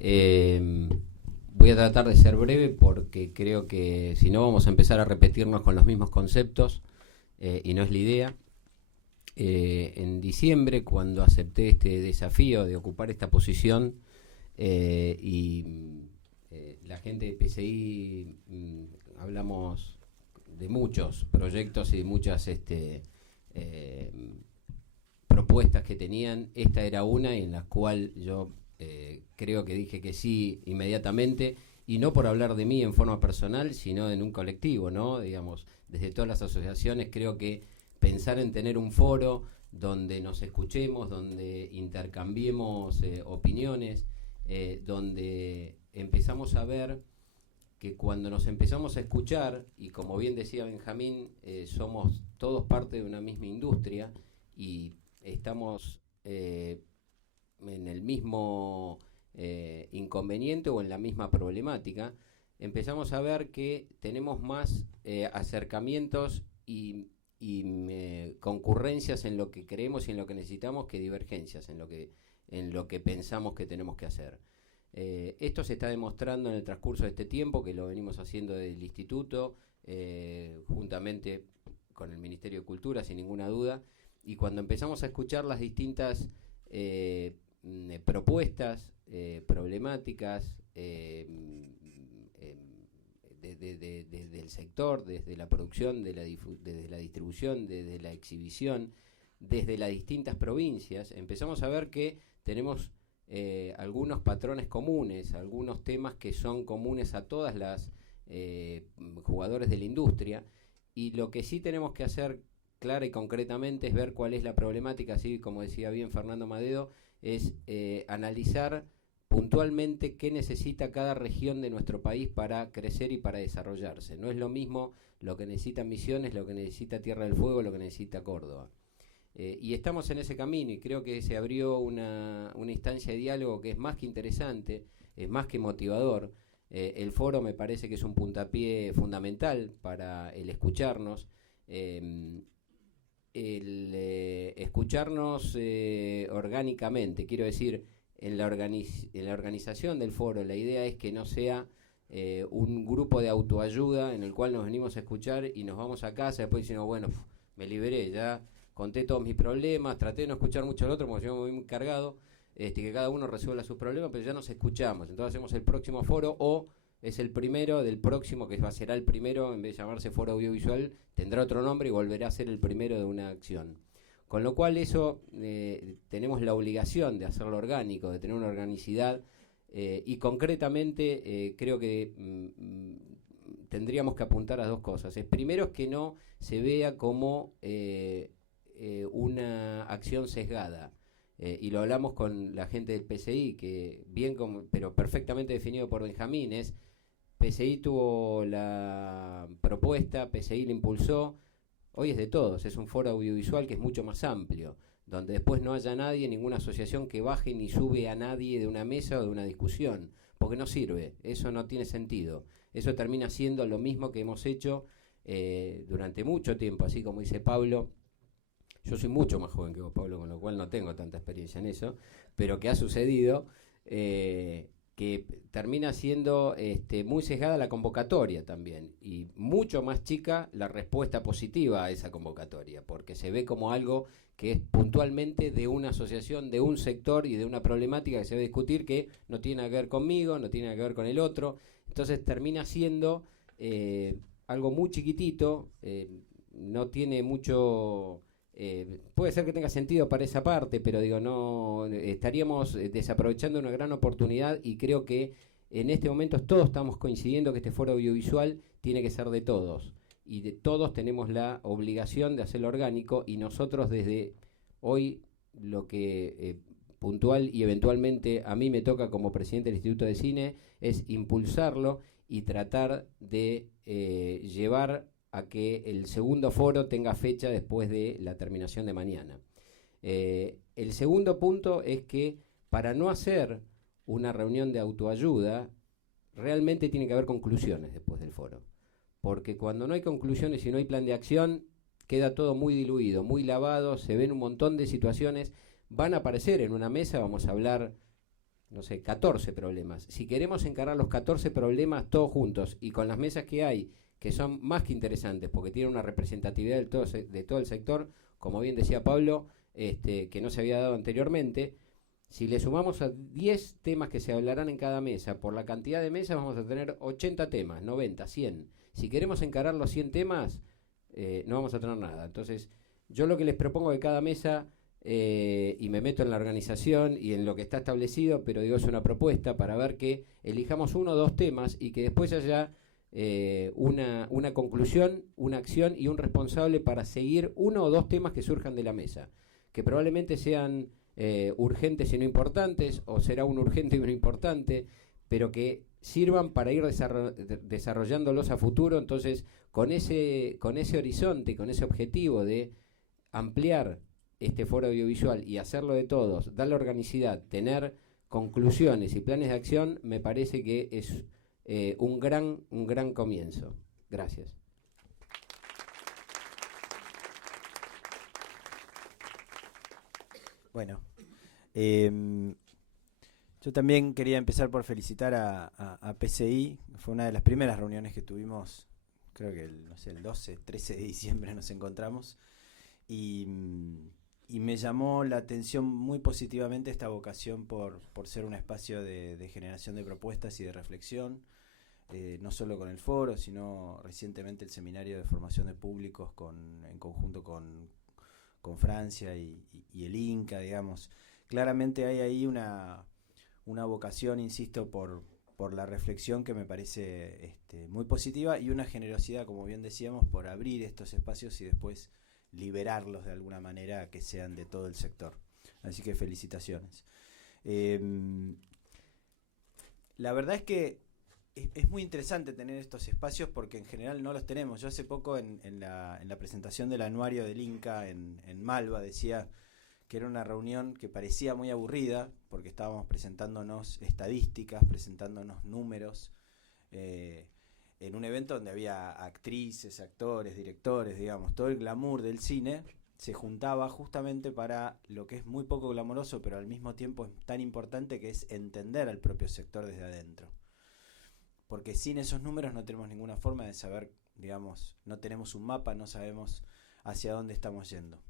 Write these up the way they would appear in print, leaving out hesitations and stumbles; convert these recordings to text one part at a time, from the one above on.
Eh, Voy a tratar de ser breve porque creo que si no vamos a empezar a repetirnos con los mismos conceptos y no es la idea. En diciembre, cuando acepté este desafío de ocupar esta posición la gente de PCI, hablamos de muchos proyectos y de muchas eh, propuestas que tenían. Esta era una en la cual yo creo que dije que sí inmediatamente, y no por hablar de mí en forma personal, sino en un colectivo, ¿no? Digamos, desde todas las asociaciones creo que pensar en tener un foro donde nos escuchemos, donde intercambiemos opiniones, donde empezamos a ver que cuando nos empezamos a escuchar, y como bien decía Benjamín, somos todos parte de una misma industria y estamos en el mismo inconveniente o en la misma problemática, empezamos a ver que tenemos más acercamientos y concurrencias en lo que creemos y en lo que necesitamos que divergencias en lo que pensamos que tenemos que hacer. Esto se está demostrando en el transcurso de este tiempo, que lo venimos haciendo desde el instituto, juntamente con el Ministerio de Cultura, sin ninguna duda, y cuando empezamos a escuchar las distintas propuestas, problemáticas del sector, desde la producción, desde la distribución, desde la exhibición, desde las distintas provincias, empezamos a ver que tenemos algunos patrones comunes, algunos temas que son comunes a todas las jugadores de la industria, y lo que sí tenemos que hacer clara y concretamente es ver cuál es la problemática, así como decía bien Fernando Madedo, es analizar puntualmente qué necesita cada región de nuestro país para crecer y para desarrollarse. No es lo mismo lo que necesita Misiones, lo que necesita Tierra del Fuego, lo que necesita Córdoba. Y estamos en ese camino, y creo que se abrió una instancia de diálogo que es más que interesante, es más que motivador. El foro me parece que es un puntapié fundamental para el escucharnos. Escucharnos orgánicamente, quiero decir, en la organización del foro, la idea es que no sea un grupo de autoayuda en el cual nos venimos a escuchar y nos vamos a casa después diciendo, bueno, me liberé, ya conté todos mis problemas, traté de no escuchar mucho al otro porque yo me voy muy cargado, que cada uno resuelva sus problemas, pero ya nos escuchamos, entonces hacemos el próximo foro, o es el primero del próximo, que será el primero, en vez de llamarse foro audiovisual, tendrá otro nombre y volverá a ser el primero de una acción. Con lo cual eso tenemos la obligación de hacerlo orgánico, de tener una organicidad, y concretamente creo que tendríamos que apuntar a dos cosas. Primero es que no se vea como una acción sesgada, y lo hablamos con la gente del PCI, que bien pero perfectamente definido por Benjamín, es PCI tuvo la propuesta, PCI la impulsó. Hoy es de todos, es un foro audiovisual que es mucho más amplio, donde después no haya nadie, ninguna asociación que baje ni sube a nadie de una mesa o de una discusión, porque no sirve, eso no tiene sentido. Eso termina siendo lo mismo que hemos hecho durante mucho tiempo, así como dice Pablo. Yo soy mucho más joven que vos, Pablo, con lo cual no tengo tanta experiencia en eso, pero que ha sucedido, que termina siendo muy sesgada la convocatoria también, y mucho más chica la respuesta positiva a esa convocatoria, porque se ve como algo que es puntualmente de una asociación, de un sector y de una problemática que se va a discutir, que no tiene nada que ver conmigo, no tiene nada que ver con el otro. Entonces termina siendo algo muy chiquitito, no tiene mucho... puede ser que tenga sentido para esa parte, pero digo, no estaríamos desaprovechando una gran oportunidad, y creo que en este momento todos estamos coincidiendo que este foro audiovisual tiene que ser de todos, y de todos tenemos la obligación de hacerlo orgánico, y nosotros desde hoy lo que puntual y eventualmente a mí me toca como presidente del Instituto de Cine es impulsarlo y tratar de llevar a que el segundo foro tenga fecha después de la terminación de mañana. El segundo punto es que para no hacer una reunión de autoayuda, realmente tiene que haber conclusiones después del foro. Porque cuando no hay conclusiones y no hay plan de acción, queda todo muy diluido, muy lavado, se ven un montón de situaciones, van a aparecer en una mesa, vamos a hablar no sé, 14 problemas. Si queremos encarar los 14 problemas todos juntos y con las mesas que hay, que son más que interesantes, porque tienen una representatividad de todo el sector, como bien decía Pablo, que no se había dado anteriormente, si le sumamos a 10 temas que se hablarán en cada mesa, por la cantidad de mesas vamos a tener 80 temas, 90, 100. Si queremos encarar los 100 temas, no vamos a tener nada. Entonces, yo lo que les propongo de cada mesa, y me meto en la organización y en lo que está establecido, pero digo, es una propuesta para ver que elijamos uno o dos temas y que después haya una conclusión, una acción y un responsable para seguir uno o dos temas que surjan de la mesa, que probablemente sean urgentes y no importantes, o será un urgente y uno importante, pero que sirvan para ir desarrollándolos a futuro. Entonces, con ese horizonte, con ese objetivo de ampliar este foro audiovisual y hacerlo de todos, darle organicidad, tener conclusiones y planes de acción, me parece que es un gran comienzo. Gracias. Bueno, yo también quería empezar por felicitar a PCI. Fue una de las primeras reuniones que tuvimos, creo que el 12, 13 de diciembre nos encontramos, y me llamó la atención muy positivamente esta vocación por ser un espacio de generación de propuestas y de reflexión, no solo con el foro, sino recientemente el seminario de formación de públicos en conjunto con Francia y el Inca, digamos. Claramente hay ahí una vocación, insisto, por la reflexión que me parece muy positiva, y una generosidad, como bien decíamos, por abrir estos espacios y después liberarlos de alguna manera a que sean de todo el sector. Así que felicitaciones. La verdad es que es muy interesante tener estos espacios porque en general no los tenemos. Yo hace poco en la presentación del anuario del Inca en Malva decía que era una reunión que parecía muy aburrida porque estábamos presentándonos estadísticas, presentándonos números, en un evento donde había actrices, actores, directores, digamos, todo el glamour del cine se juntaba justamente para lo que es muy poco glamoroso, pero al mismo tiempo es tan importante, que es entender al propio sector desde adentro. Porque sin esos números no tenemos ninguna forma de saber, digamos, no tenemos un mapa, no sabemos hacia dónde estamos yendo.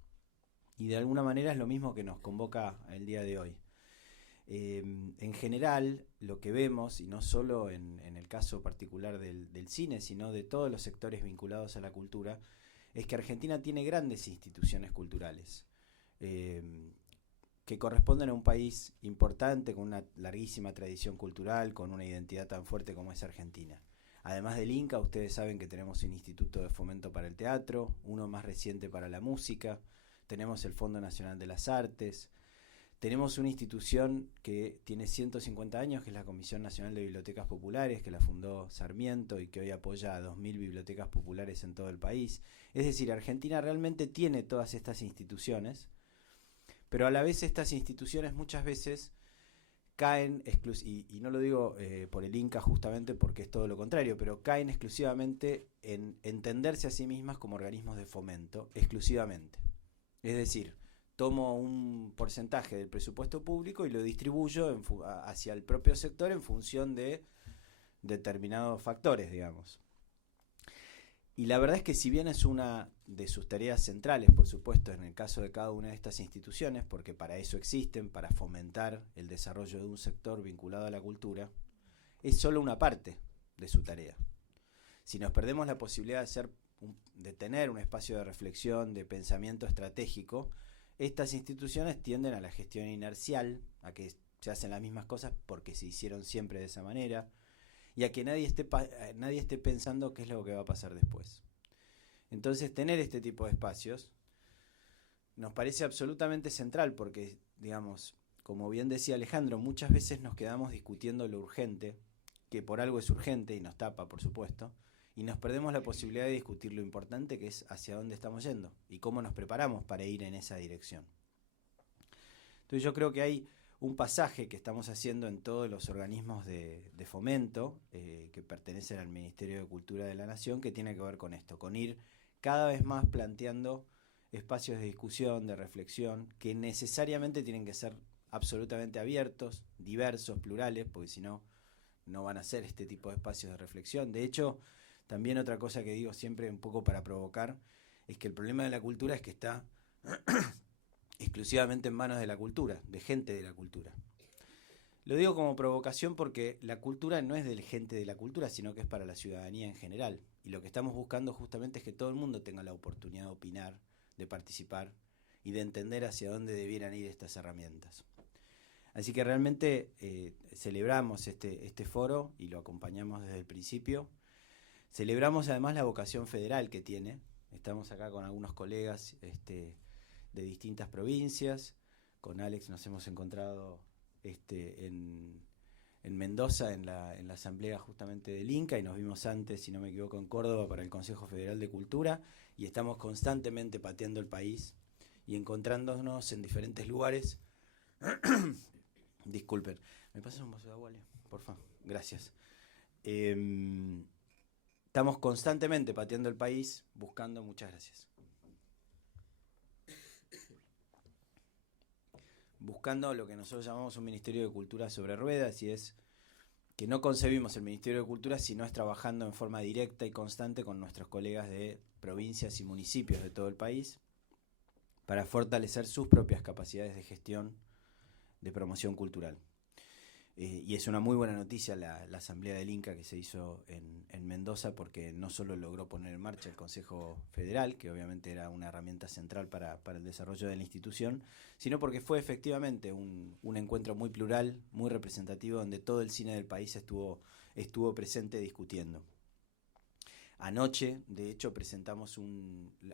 Y de alguna manera es lo mismo que nos convoca el día de hoy. En general, lo que vemos, y no solo en el caso particular del cine, sino de todos los sectores vinculados a la cultura, es que Argentina tiene grandes instituciones culturales que corresponden a un país importante, con una larguísima tradición cultural, con una identidad tan fuerte como es Argentina. Además del Inca, ustedes saben que tenemos un Instituto de Fomento para el Teatro, uno más reciente para la música, tenemos el Fondo Nacional de las Artes, tenemos una institución que tiene 150 años, que es la Comisión Nacional de Bibliotecas Populares, que la fundó Sarmiento y que hoy apoya a 2.000 bibliotecas populares en todo el país. Es decir, Argentina realmente tiene todas estas instituciones, pero a la vez estas instituciones muchas veces caen, y no lo digo por el Inca justamente porque es todo lo contrario, pero caen exclusivamente en entenderse a sí mismas como organismos de fomento, exclusivamente. Es decir, tomo un porcentaje del presupuesto público y lo distribuyo hacia el propio sector en función de determinados factores, digamos. Y la verdad es que si bien es una de sus tareas centrales, por supuesto, en el caso de cada una de estas instituciones, porque para eso existen, para fomentar el desarrollo de un sector vinculado a la cultura, es solo una parte de su tarea. Si nos perdemos la posibilidad de tener un espacio de reflexión, de pensamiento estratégico, estas instituciones tienden a la gestión inercial, a que se hacen las mismas cosas porque se hicieron siempre de esa manera, y a que nadie esté pensando qué es lo que va a pasar después. Entonces, tener este tipo de espacios nos parece absolutamente central porque, digamos, como bien decía Alejandro, muchas veces nos quedamos discutiendo lo urgente, que por algo es urgente y nos tapa, por supuesto, y nos perdemos la posibilidad de discutir lo importante, que es hacia dónde estamos yendo y cómo nos preparamos para ir en esa dirección. Entonces yo creo que hay un pasaje que estamos haciendo en todos los organismos de fomento que pertenecen al Ministerio de Cultura de la Nación, que tiene que ver con esto, con ir cada vez más planteando espacios de discusión, de reflexión, que necesariamente tienen que ser absolutamente abiertos, diversos, plurales, porque si no, no van a ser este tipo de espacios de reflexión. De hecho, también otra cosa que digo siempre un poco para provocar, es que el problema de la cultura es que está exclusivamente en manos de la cultura, de gente de la cultura. Lo digo como provocación porque la cultura no es de gente de la cultura, sino que es para la ciudadanía en general. Y lo que estamos buscando justamente es que todo el mundo tenga la oportunidad de opinar, de participar y de entender hacia dónde debieran ir estas herramientas. Así que realmente celebramos este foro y lo acompañamos desde el principio. Celebramos además la vocación federal que tiene. Estamos acá con algunos colegas de distintas provincias. Con Alex nos hemos encontrado en Mendoza, en la asamblea justamente del INCA, y nos vimos antes, si no me equivoco, en Córdoba para el Consejo Federal de Cultura, y estamos constantemente pateando el país y encontrándonos en diferentes lugares. Disculpen, ¿me pasas un vaso de agua, Ale? Por favor, gracias. Estamos constantemente pateando el país, buscando, muchas gracias, buscando lo que nosotros llamamos un Ministerio de Cultura sobre ruedas, y es que no concebimos el Ministerio de Cultura si no es trabajando en forma directa y constante con nuestros colegas de provincias y municipios de todo el país para fortalecer sus propias capacidades de gestión de promoción cultural. Y es una muy buena noticia la asamblea del INCA que se hizo en Mendoza, porque no solo logró poner en marcha el Consejo Federal, que obviamente era una herramienta central para el desarrollo de la institución, sino porque fue efectivamente un encuentro muy plural, muy representativo, donde todo el cine del país estuvo presente discutiendo. Anoche, de hecho, presentamos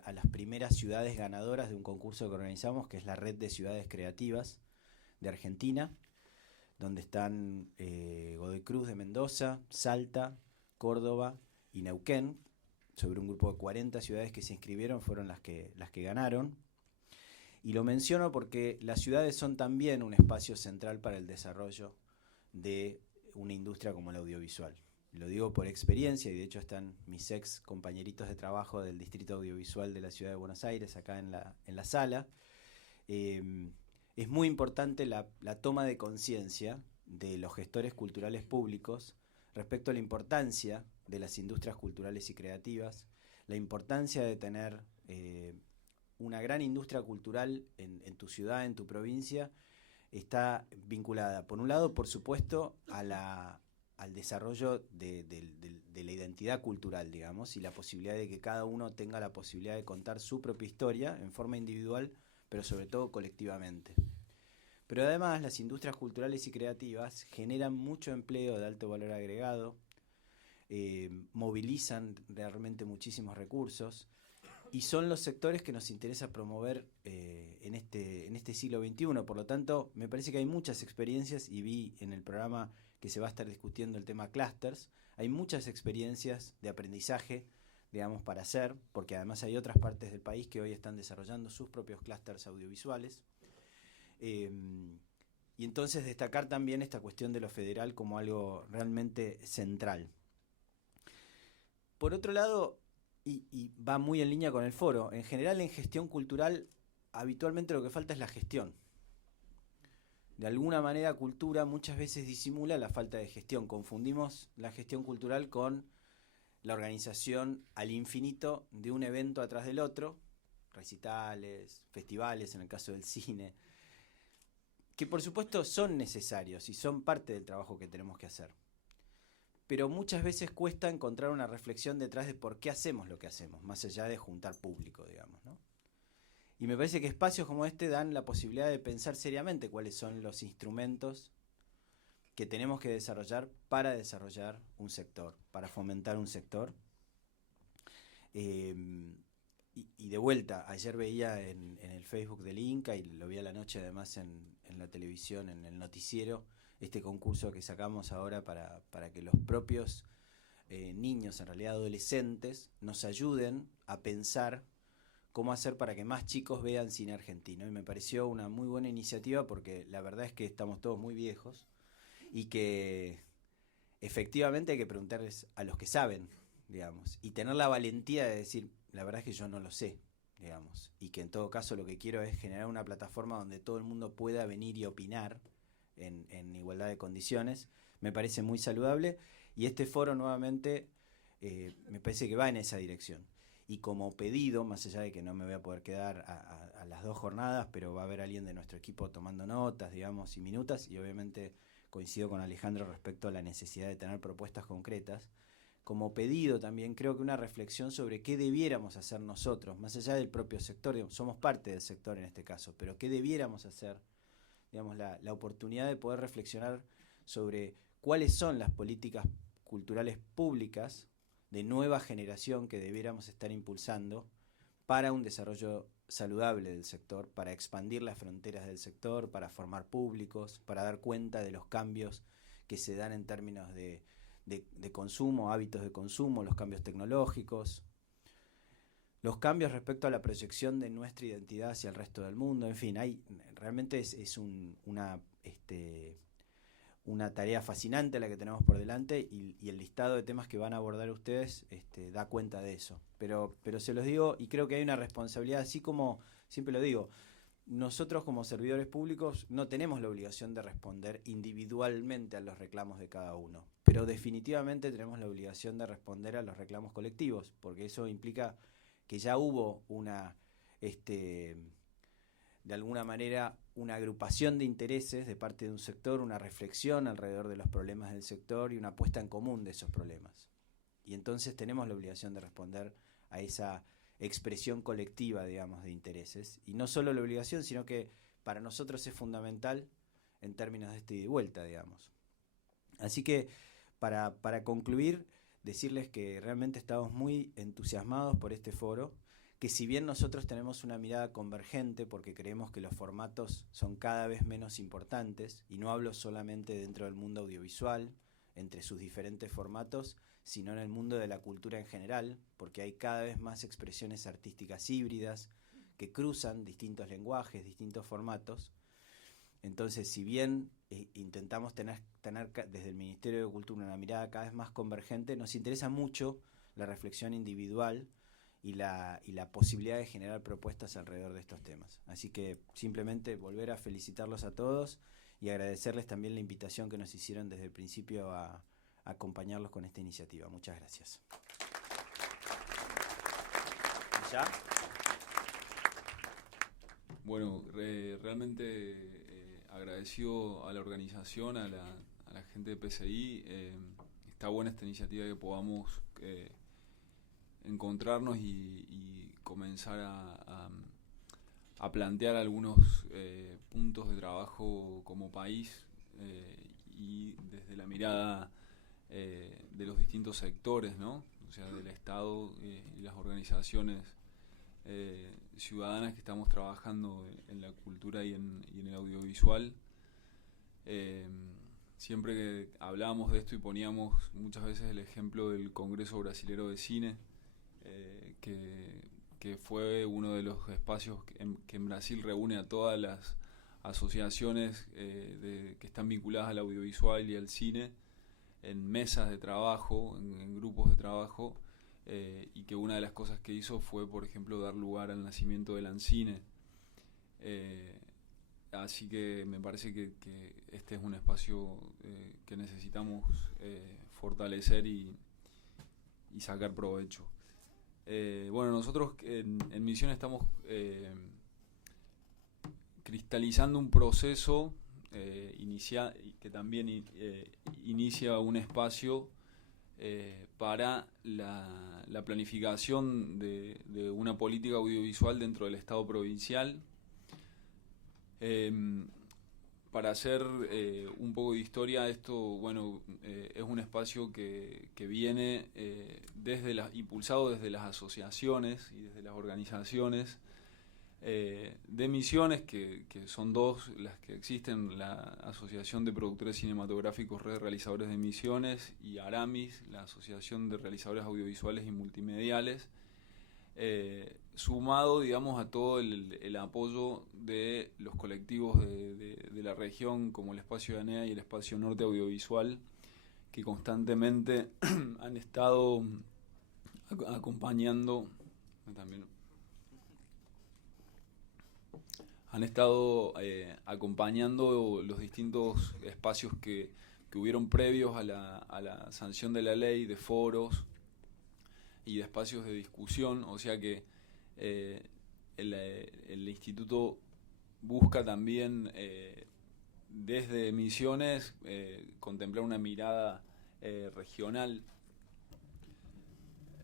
a las primeras ciudades ganadoras de un concurso que organizamos, que es la Red de Ciudades Creativas de Argentina, donde están Godoy Cruz de Mendoza, Salta, Córdoba y Neuquén. Sobre un grupo de 40 ciudades que se inscribieron, fueron las que ganaron. Y lo menciono porque las ciudades son también un espacio central para el desarrollo de una industria como el audiovisual. Lo digo por experiencia, y de hecho están mis ex compañeritos de trabajo del Distrito Audiovisual de la Ciudad de Buenos Aires acá en la sala. Es muy importante la toma de conciencia de los gestores culturales públicos respecto a la importancia de las industrias culturales y creativas, la importancia de tener una gran industria cultural en tu ciudad, en tu provincia. Está vinculada, por un lado, por supuesto, al desarrollo de la identidad cultural, digamos, y la posibilidad de que cada uno tenga la posibilidad de contar su propia historia en forma individual, pero sobre todo colectivamente. Pero además las industrias culturales y creativas generan mucho empleo de alto valor agregado, movilizan realmente muchísimos recursos, y son los sectores que nos interesa promover en este siglo XXI. Por lo tanto, me parece que hay muchas experiencias, y vi en el programa que se va a estar discutiendo el tema clusters, hay muchas experiencias de aprendizaje, digamos, para hacer, porque además hay otras partes del país que hoy están desarrollando sus propios clústeres audiovisuales. Y entonces destacar también esta cuestión de lo federal como algo realmente central. Por otro lado, y va muy en línea con el foro, en general en gestión cultural habitualmente lo que falta es la gestión. De alguna manera cultura muchas veces disimula la falta de gestión. Confundimos la gestión cultural con la organización al infinito de un evento atrás del otro, recitales, festivales en el caso del cine, que por supuesto son necesarios y son parte del trabajo que tenemos que hacer. Pero muchas veces cuesta encontrar una reflexión detrás de por qué hacemos lo que hacemos, más allá de juntar público, digamos, ¿no? Y me parece que espacios como este dan la posibilidad de pensar seriamente cuáles son los instrumentos que tenemos que desarrollar para desarrollar un sector, para fomentar un sector. Y de vuelta, ayer veía en el Facebook del INCA, y lo vi a la noche además en la televisión, en el noticiero, este concurso que sacamos ahora para que los propios niños, en realidad adolescentes, nos ayuden a pensar cómo hacer para que más chicos vean cine argentino. Y me pareció una muy buena iniciativa, porque la verdad es que estamos todos muy viejos y que efectivamente hay que preguntarles a los que saben, digamos, y tener la valentía de decir, la verdad es que yo no lo sé, digamos, y que en todo caso lo que quiero es generar una plataforma donde todo el mundo pueda venir y opinar en igualdad de condiciones. Me parece muy saludable, y este foro nuevamente me parece que va en esa dirección. Y como pedido, más allá de que no me voy a poder quedar a las 2 jornadas, pero va a haber alguien de nuestro equipo tomando notas, digamos, y minutas, y obviamente coincido con Alejandro respecto a la necesidad de tener propuestas concretas. Como pedido también creo que una reflexión sobre qué debiéramos hacer nosotros, más allá del propio sector, digamos, somos parte del sector en este caso, pero qué debiéramos hacer, digamos, la oportunidad de poder reflexionar sobre cuáles son las políticas culturales públicas de nueva generación que debiéramos estar impulsando para un desarrollo saludable del sector, para expandir las fronteras del sector, para formar públicos, para dar cuenta de los cambios que se dan en términos de consumo, hábitos de consumo, los cambios tecnológicos, los cambios respecto a la proyección de nuestra identidad hacia el resto del mundo. En fin, realmente es una tarea fascinante la que tenemos por delante, y el listado de temas que van a abordar ustedes da cuenta de eso. Pero se los digo, y creo que hay una responsabilidad, así como siempre lo digo, nosotros como servidores públicos no tenemos la obligación de responder individualmente a los reclamos de cada uno, pero definitivamente tenemos la obligación de responder a los reclamos colectivos, porque eso implica que ya hubo de alguna manera una agrupación de intereses de parte de un sector, una reflexión alrededor de los problemas del sector y una puesta en común de esos problemas. Y entonces tenemos la obligación de responder a esa expresión colectiva, digamos, de intereses. Y no solo la obligación, sino que para nosotros es fundamental en términos de ida y vuelta, digamos. Así que, para concluir, decirles que realmente estamos muy entusiasmados por este foro, que si bien nosotros tenemos una mirada convergente porque creemos que los formatos son cada vez menos importantes, y no hablo solamente dentro del mundo audiovisual, entre sus diferentes formatos, sino en el mundo de la cultura en general, porque hay cada vez más expresiones artísticas híbridas que cruzan distintos lenguajes, distintos formatos. Entonces, si bien intentamos tener desde el Ministerio de Cultura una mirada cada vez más convergente, nos interesa mucho la reflexión individual y la posibilidad de generar propuestas alrededor de estos temas. Así que simplemente volver a felicitarlos a todos y agradecerles también la invitación que nos hicieron desde el principio a acompañarlos con esta iniciativa. Muchas gracias. ¿Ya? Bueno, realmente agradecido a la organización, a la gente de PCI. Está buena esta iniciativa, que podamos encontrarnos y comenzar a plantear algunos puntos de trabajo como país, y desde la mirada de los distintos sectores, ¿no? O sea, del Estado y las organizaciones ciudadanas que estamos trabajando en la cultura y en el audiovisual. Siempre que hablábamos de esto y poníamos muchas veces el ejemplo del Congreso Brasilero de Cine, que fue uno de los espacios que en Brasil reúne a todas las asociaciones que están vinculadas al audiovisual y al cine, en mesas de trabajo, en grupos de trabajo, y que una de las cosas que hizo fue, por ejemplo, dar lugar al nacimiento del Ancine. Así que me parece que este es un espacio que necesitamos fortalecer y sacar provecho. Bueno, nosotros en Misión estamos cristalizando un proceso que también inicia un espacio para la planificación de una política audiovisual dentro del Estado provincial. Para hacer un poco de historia, esto, bueno, es un espacio que viene impulsado desde las asociaciones y desde las organizaciones de Misiones, que son dos las que existen: la Asociación de Productores Cinematográficos Red de Realizadores de Misiones, y Aramis, la Asociación de Realizadores Audiovisuales y Multimediales, sumado, digamos, a todo el apoyo de los colectivos de la región, como el Espacio de ANEA y el Espacio Norte Audiovisual, que constantemente han estado acompañando también Han estado acompañando los distintos espacios que hubieron previos a la sanción de la ley, de foros y de espacios de discusión, o sea que el instituto busca también desde Misiones contemplar una mirada regional.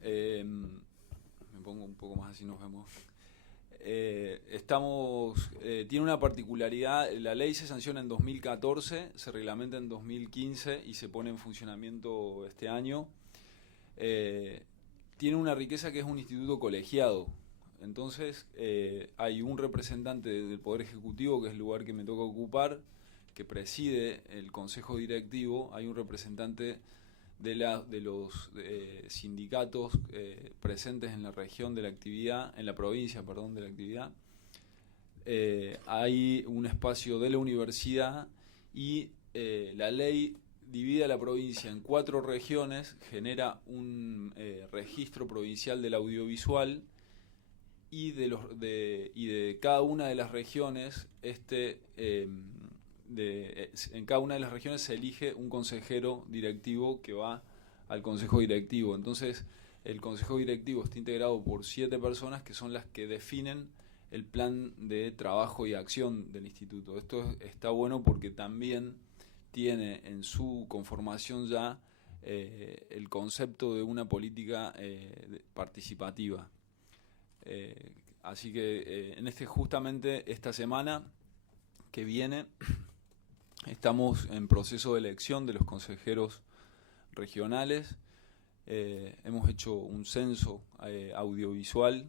Me pongo un poco más así nos vemos. Tiene una particularidad, la ley se sanciona en 2014, se reglamenta en 2015 y se pone en funcionamiento este año. Tiene una riqueza que es un instituto colegiado, entonces hay un representante del Poder Ejecutivo, que es el lugar que me toca ocupar, que preside el Consejo Directivo, hay un representante de los sindicatos presentes en la región de la actividad, en la provincia, perdón, de la actividad. Hay un espacio de la universidad y la ley divide a la provincia en 4 regiones, genera un registro provincial del audiovisual y de cada una de las regiones en cada una de las regiones se elige un consejero directivo que va al consejo directivo. Entonces, el consejo directivo está integrado por 7 personas que son las que definen el plan de trabajo y acción del instituto. Esto está bueno porque también tiene en su conformación ya el concepto de una política participativa. Así que justamente esta semana que viene estamos en proceso de elección de los consejeros regionales. Hemos hecho un censo audiovisual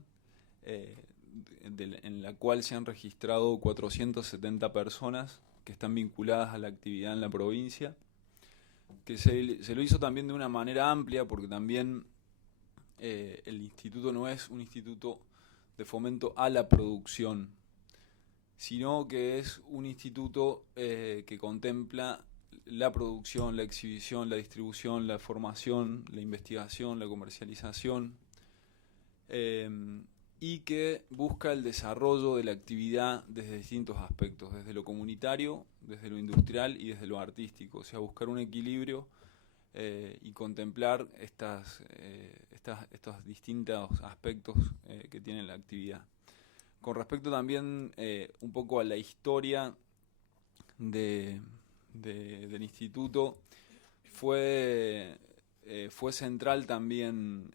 en la cual se han registrado 470 personas que están vinculadas a la actividad en la provincia, que se lo hizo también de una manera amplia porque también el instituto no es un instituto de fomento a la producción, sino que es un instituto que contempla la producción, la exhibición, la distribución, la formación, la investigación, la comercialización, y que busca el desarrollo de la actividad desde distintos aspectos, desde lo comunitario, desde lo industrial y desde lo artístico, o sea, buscar un equilibrio y contemplar estos distintos aspectos que tiene la actividad. Con respecto también un poco a la historia del instituto, fue central también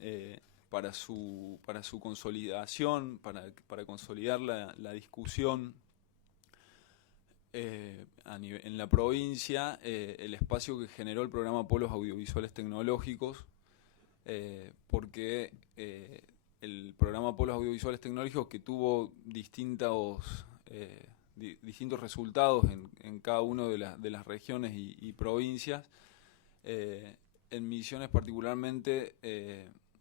para su consolidación, para consolidar la discusión en la provincia, el espacio que generó el programa Polos Audiovisuales Tecnológicos, porque el programa Polos Audiovisuales Tecnológicos, que tuvo distintos resultados en cada una de las regiones y provincias, en Misiones particularmente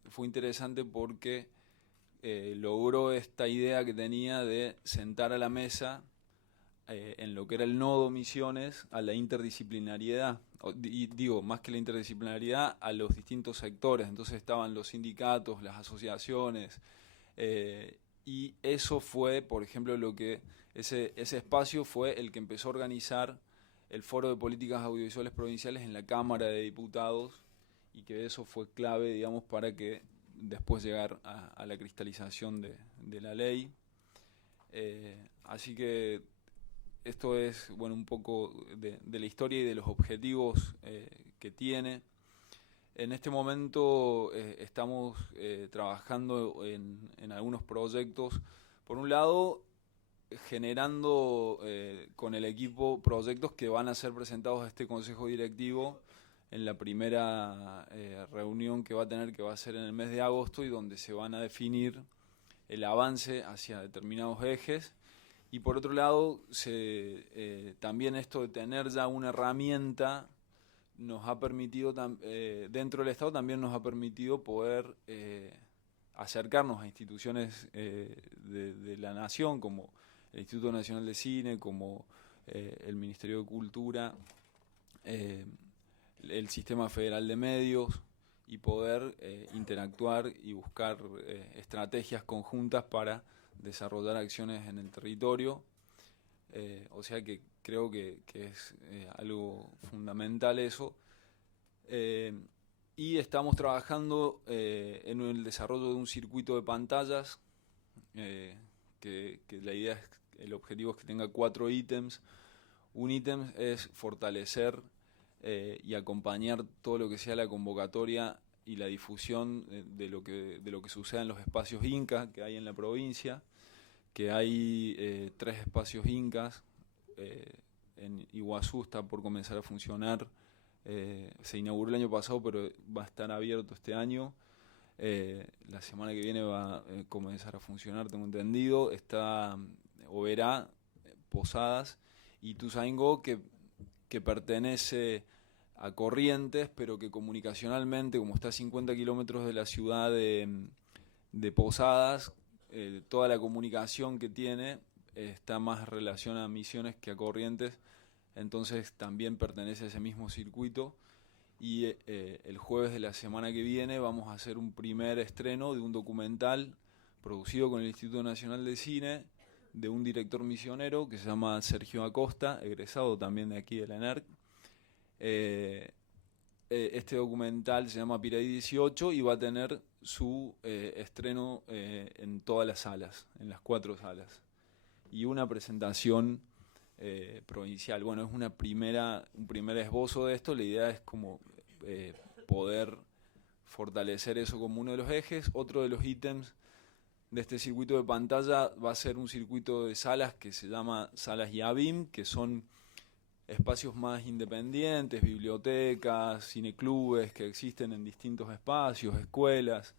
fue interesante porque logró esta idea que tenía de sentar a la mesa en lo que era el nodo Misiones a la interdisciplinariedad, y digo, más que la interdisciplinariedad, a los distintos sectores. Entonces estaban los sindicatos, las asociaciones, y eso fue, por ejemplo, ese espacio fue el que empezó a organizar el Foro de Políticas Audiovisuales Provinciales en la Cámara de Diputados, y que eso fue clave, digamos, para que después llegar a la cristalización de la ley. Así que esto es, bueno, un poco de la historia y de los objetivos que tiene. En este momento estamos trabajando en algunos proyectos. Por un lado, generando con el equipo proyectos que van a ser presentados a este Consejo Directivo en la primera reunión que va a ser en el mes de agosto, y donde se van a definir el avance hacia determinados ejes. Y por otro lado, también esto de tener ya una herramienta nos ha permitido, dentro del Estado también nos ha permitido poder acercarnos a instituciones de la Nación, como el Instituto Nacional de Cine, como el Ministerio de Cultura, el Sistema Federal de Medios, y poder interactuar y buscar estrategias conjuntas para desarrollar acciones en el territorio. O sea que creo que es algo fundamental eso. Y estamos trabajando en el desarrollo de un circuito de pantallas, que la idea el objetivo es que tenga 4 ítems. Un ítem es fortalecer y acompañar todo lo que sea la convocatoria y la difusión de lo que suceda en los espacios incas que hay en la provincia, que hay 3 espacios incas. En Iguazú está por comenzar a funcionar. Se inauguró el año pasado, pero va a estar abierto este año. La semana que viene va a comenzar a funcionar, tengo entendido. Está Oberá, Posadas, y Ituzaingó, que pertenece a Corrientes, pero que comunicacionalmente, como está a 50 kilómetros de la ciudad de Posadas, toda la comunicación que tiene está más relacionada a Misiones que a Corrientes. Entonces también pertenece a ese mismo circuito, y el jueves de la semana que viene vamos a hacer un primer estreno de un documental producido con el Instituto Nacional de Cine, de un director misionero que se llama Sergio Acosta, egresado también de aquí de la ENERC. Este documental se llama Piraí 18 y va a tener su estreno en todas las salas, en las 4 salas, y una presentación provincial. Bueno, es un primer esbozo de esto. La idea es como poder fortalecer eso como uno de los ejes. Otro de los ítems de este circuito de pantalla va a ser un circuito de salas que se llama Salas Yavim, que son espacios más independientes, bibliotecas, cineclubes que existen en distintos espacios, escuelas,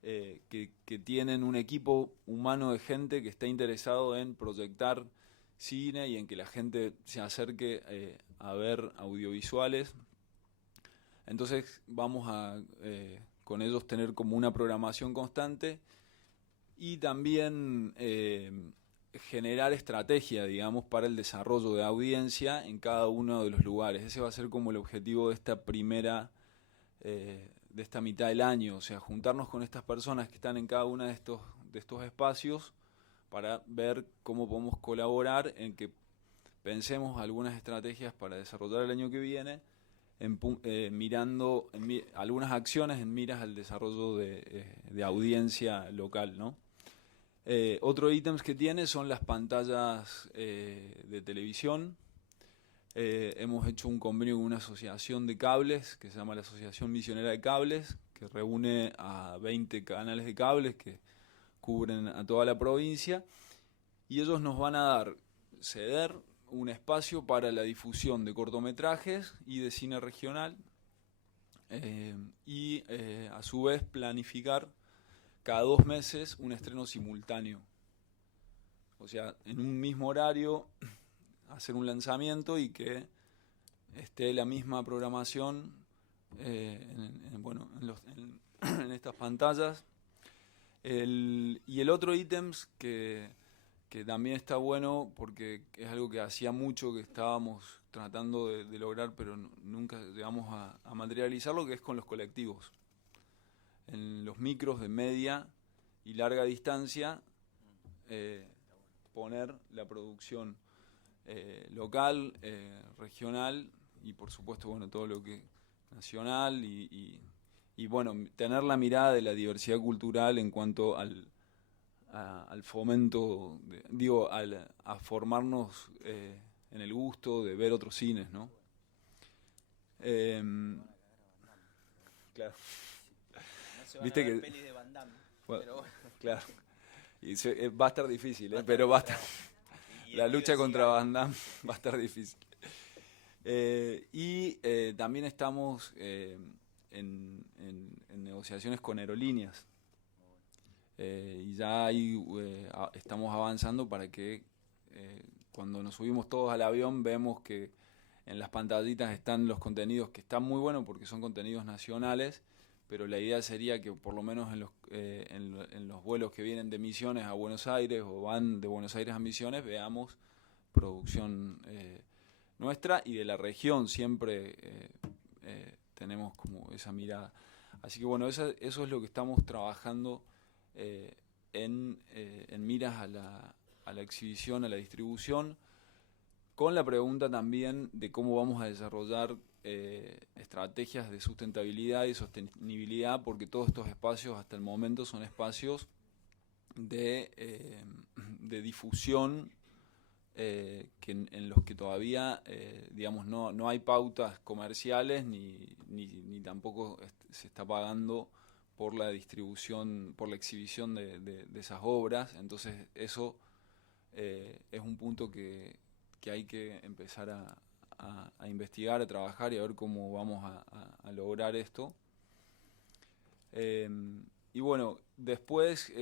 que tienen un equipo humano de gente que está interesado en proyectar cine y en que la gente se acerque a ver audiovisuales. Entonces vamos a con ellos tener como una programación constante, y también generar estrategia, digamos, para el desarrollo de audiencia en cada uno de los lugares. Ese va a ser como el objetivo de esta de esta mitad del año, o sea, juntarnos con estas personas que están en cada uno de estos espacios para ver cómo podemos colaborar en que pensemos algunas estrategias para desarrollar el año que viene, mirando algunas acciones en miras al desarrollo de audiencia local, ¿no? Otro ítems que tiene son las pantallas de televisión. Hemos hecho un convenio con una asociación de cables que se llama la Asociación Misionera de Cables, que reúne a 20 canales de cables que cubren a toda la provincia, y ellos nos van a ceder un espacio para la difusión de cortometrajes y de cine regional, y a su vez planificar cada 2 meses un estreno simultáneo. O sea, en un mismo horario hacer un lanzamiento y que esté la misma programación en estas pantallas. Y el otro ítem que también está bueno, porque es algo que hacía mucho que estábamos tratando de lograr, pero nunca llegamos a materializarlo, que es con los colectivos. En los micros de media y larga distancia, poner la producción local, regional, y por supuesto, bueno, todo lo que nacional, y bueno, tener la mirada de la diversidad cultural en cuanto al fomento, a formarnos en el gusto de ver otros cines, ¿no? Claro. Viste que pelis de Van Damme, bueno, pero bueno. Claro. Y va a estar difícil, pero va a estar. La lucha contra Van Damme va a estar difícil. También estamos en negociaciones con aerolíneas. Y ya ahí estamos avanzando para que cuando nos subimos todos al avión vemos que en las pantallitas están los contenidos, que están muy buenos porque son contenidos nacionales, pero la idea sería que por lo menos en los vuelos que vienen de Misiones a Buenos Aires o van de Buenos Aires a Misiones veamos producción nuestra y de la región. Siempre tenemos como esa mirada. Así que bueno, eso es lo que estamos trabajando en miras a la exhibición, a la distribución, con la pregunta también de cómo vamos a desarrollar estrategias de sustentabilidad y sostenibilidad, porque todos estos espacios hasta el momento son espacios de difusión en los que todavía digamos no hay pautas comerciales ni tampoco se está pagando por la distribución, por la exhibición de esas obras. Entonces eso es un punto que hay que empezar a investigar, a trabajar y a ver cómo vamos a lograr esto. Y bueno, después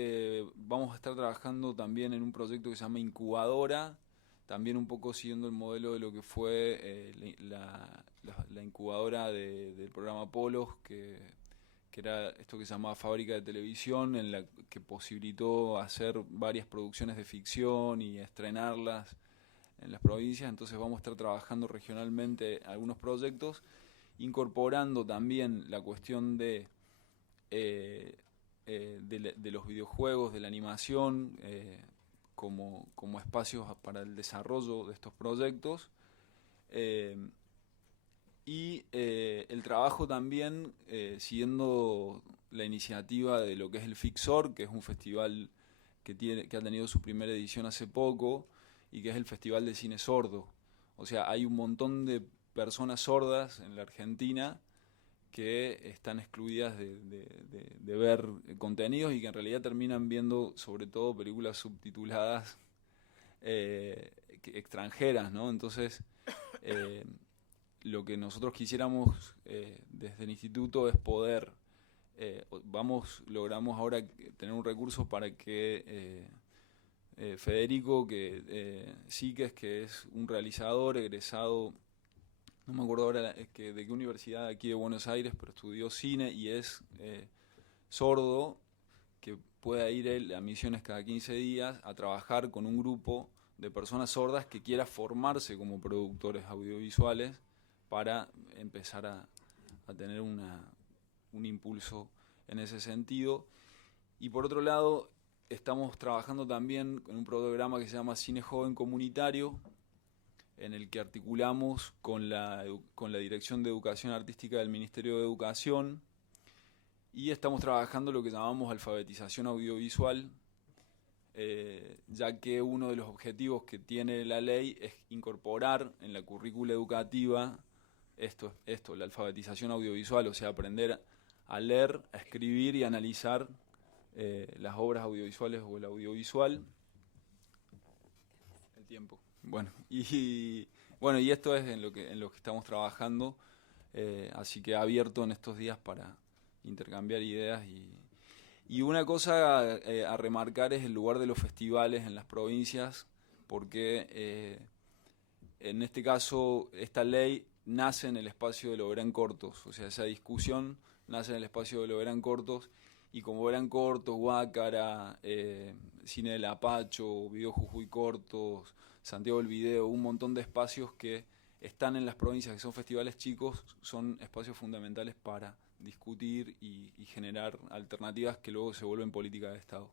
vamos a estar trabajando también en un proyecto que se llama Incubadora, también un poco siguiendo el modelo de lo que fue la incubadora del programa Polos, que era esto que se llamaba Fábrica de Televisión, en la que posibilitó hacer varias producciones de ficción y estrenarlas en las provincias. Entonces vamos a estar trabajando regionalmente algunos proyectos, incorporando también la cuestión de los videojuegos, de la animación, como espacios para el desarrollo de estos proyectos. Y el trabajo también siguiendo la iniciativa de lo que es el FICSOR, que es un festival que ha tenido su primera edición hace poco, y que es el Festival de Cine Sordo. O sea, hay un montón de personas sordas en la Argentina que están excluidas de ver contenidos y que en realidad terminan viendo sobre todo películas subtituladas extranjeras, ¿no? Entonces, lo que nosotros quisiéramos desde el instituto es poder, logramos ahora tener un recurso para que Federico Síquez, que es un realizador egresado, no me acuerdo ahora de qué universidad aquí de Buenos Aires, pero estudió cine y es sordo, que pueda ir él a misiones cada 15 días a trabajar con un grupo de personas sordas que quiera formarse como productores audiovisuales para empezar a tener un impulso en ese sentido. Y por otro lado, estamos trabajando también en un programa que se llama Cine Joven Comunitario, en el que articulamos con la Dirección de Educación Artística del Ministerio de Educación, y estamos trabajando lo que llamamos alfabetización audiovisual, ya que uno de los objetivos que tiene la ley es incorporar en la currícula educativa la alfabetización audiovisual, o sea, aprender a leer, a escribir y a analizar las obras audiovisuales o el audiovisual. El tiempo. Bueno, y esto es en lo que estamos trabajando, así que abierto en estos días para intercambiar ideas. Y una cosa a remarcar es el lugar de los festivales en las provincias, porque en este caso esta ley nace en el espacio de Loberán Cortos, o sea, esa discusión nace en el espacio de Loberán Cortos, y como Loberán Cortos, Huácara, Cine del Apacho, Video Jujuy Cortos, Santiago del Video, un montón de espacios que están en las provincias, que son festivales chicos, son espacios fundamentales para discutir y generar alternativas que luego se vuelven política de Estado.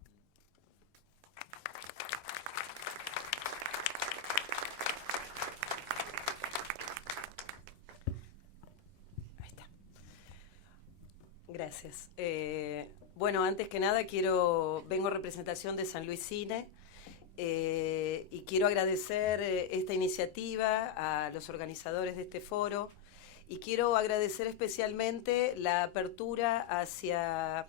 Ahí está. Gracias. Bueno, antes que nada vengo en representación de San Luis Cine. Y quiero agradecer esta iniciativa a los organizadores de este foro, y quiero agradecer especialmente la apertura hacia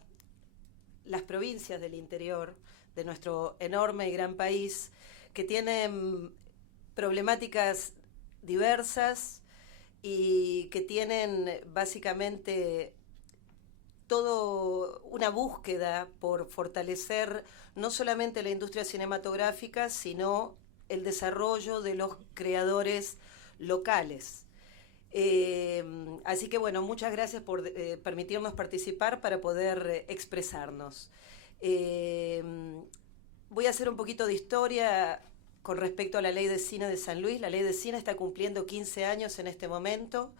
las provincias del interior de nuestro enorme y gran país, que tienen problemáticas diversas y que tienen básicamente todo una búsqueda por fortalecer no solamente la industria cinematográfica, sino el desarrollo de los creadores locales. Así que bueno, muchas gracias por permitirnos participar para poder expresarnos. Voy a hacer un poquito de historia con respecto a la Ley de Cine de San Luis. La Ley de Cine está cumpliendo 15 años en este momento.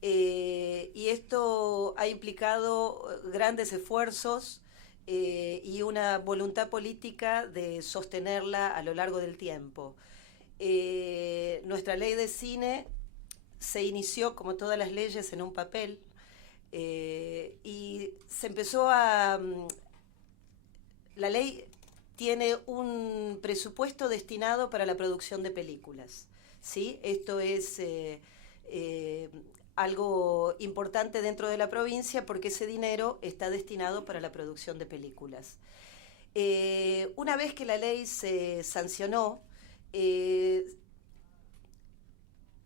Y esto ha implicado grandes esfuerzos y una voluntad política de sostenerla a lo largo del tiempo. Nuestra ley de cine se inició, como todas las leyes, en un papel, y se empezó a... La ley tiene un presupuesto destinado para la producción de películas, ¿sí? Esto es algo importante dentro de la provincia porque ese dinero está destinado para la producción de películas. Una vez que la ley se sancionó,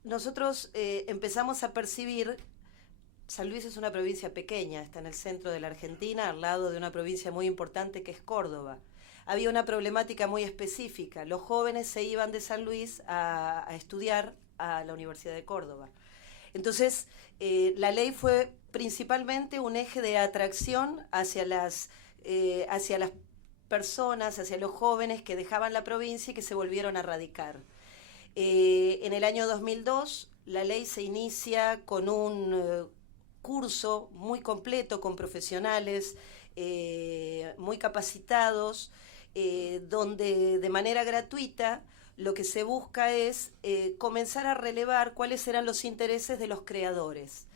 nosotros empezamos a percibir... San Luis es una provincia pequeña, está en el centro de la Argentina, al lado de una provincia muy importante que es Córdoba. Había una problemática muy específica. Los jóvenes se iban de San Luis a estudiar a la Universidad de Córdoba. Entonces, la ley fue principalmente un eje de atracción hacia las personas, hacia los jóvenes que dejaban la provincia y que se volvieron a radicar. En el año 2002, la ley se inicia con un curso muy completo con profesionales muy capacitados, donde de manera gratuita lo que se busca es comenzar a relevar cuáles eran los intereses de los creadores.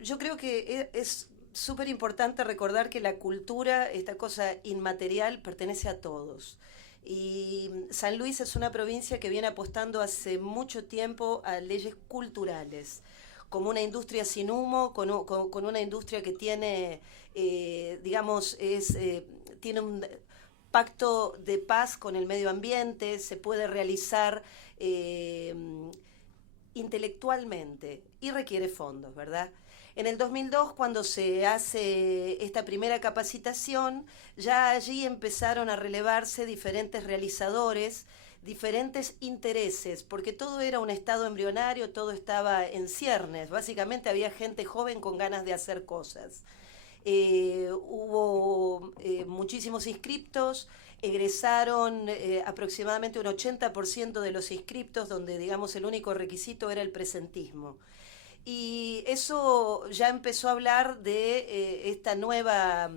Yo creo que es súper importante recordar que la cultura, esta cosa inmaterial, pertenece a todos. Y San Luis es una provincia que viene apostando hace mucho tiempo a leyes culturales, como una industria sin humo, con una industria que tiene, tiene un pacto de paz con el medio ambiente, se puede realizar intelectualmente y requiere fondos, ¿verdad? En el 2002, cuando se hace esta primera capacitación, ya allí empezaron a relevarse diferentes realizadores, diferentes intereses, porque todo era un estado embrionario, todo estaba en ciernes. Básicamente había gente joven con ganas de hacer cosas. Hubo muchísimos inscriptos, egresaron aproximadamente un 80% de los inscriptos, donde, digamos, el único requisito era el presentismo. Y eso ya empezó a hablar de estas nuevas